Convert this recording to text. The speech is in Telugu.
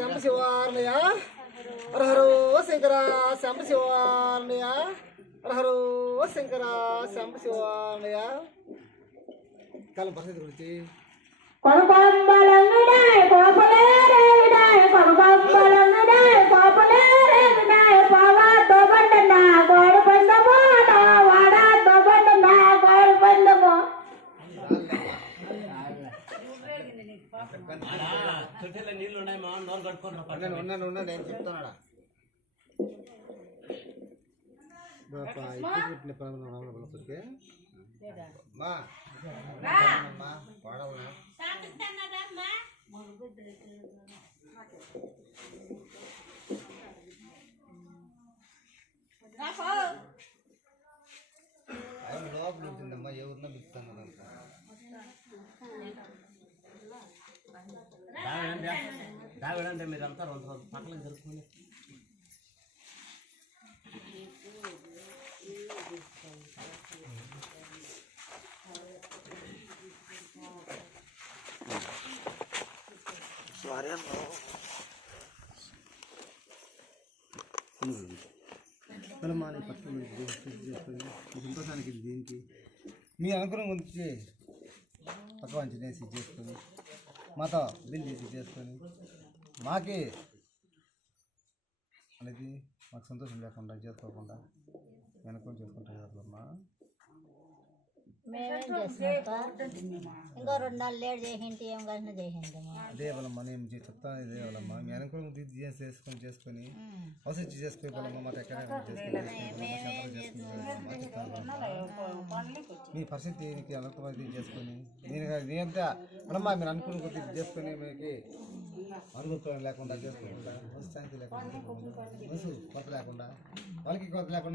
శంభ శివార్ణయ హరహరో శంకర శంభ శివార్ణయ హరహరో శంకర శంభ శివార్ణయ. కాలం పరిస్థితి గురించి నేను చెప్తానా లోపల ఉంటుందమ్మా ఎవరినో బిగుతాను దావిడంటే మీరంతా రెండు రోజులు పక్కన జరుపుకోండి. సంతోషానికి దీనికి మీ అనుకూలం గురించి పక్క వంచి చేసి చేసుకొని మాతో బిల్ చేసి చేసుకొని మాకే అనేది మాకు సంతోషం లేకుండా చేసుకోకుండా వెనకొని చేసుకుంటాం కదమ్మా. మేమేం చేస్తున్నాం ఇంకో 2 నాలుగు లేట్ చేసింటి ఏం కలిసిన చేసింది అదే వాళ్ళమ్మా నేను చెప్తాను. ఇదే వాళ్ళమ్మా మీ అనుకూలం చేసుకొని అవసరం చేసుకునే వాళ్ళమ్మా మాకు ఎక్కడ మీ పరిస్థితి అనుకూలం చేసుకొని నేనంతా మనమ్మా మీరు అనుకూలం కొద్ది చేసుకొని మీకు అనుకూలం లేకుండా చేసుకోకుండా శాంతి లేకుండా కొత్త లేకుండా వాళ్ళకి కొత్త లేకుండా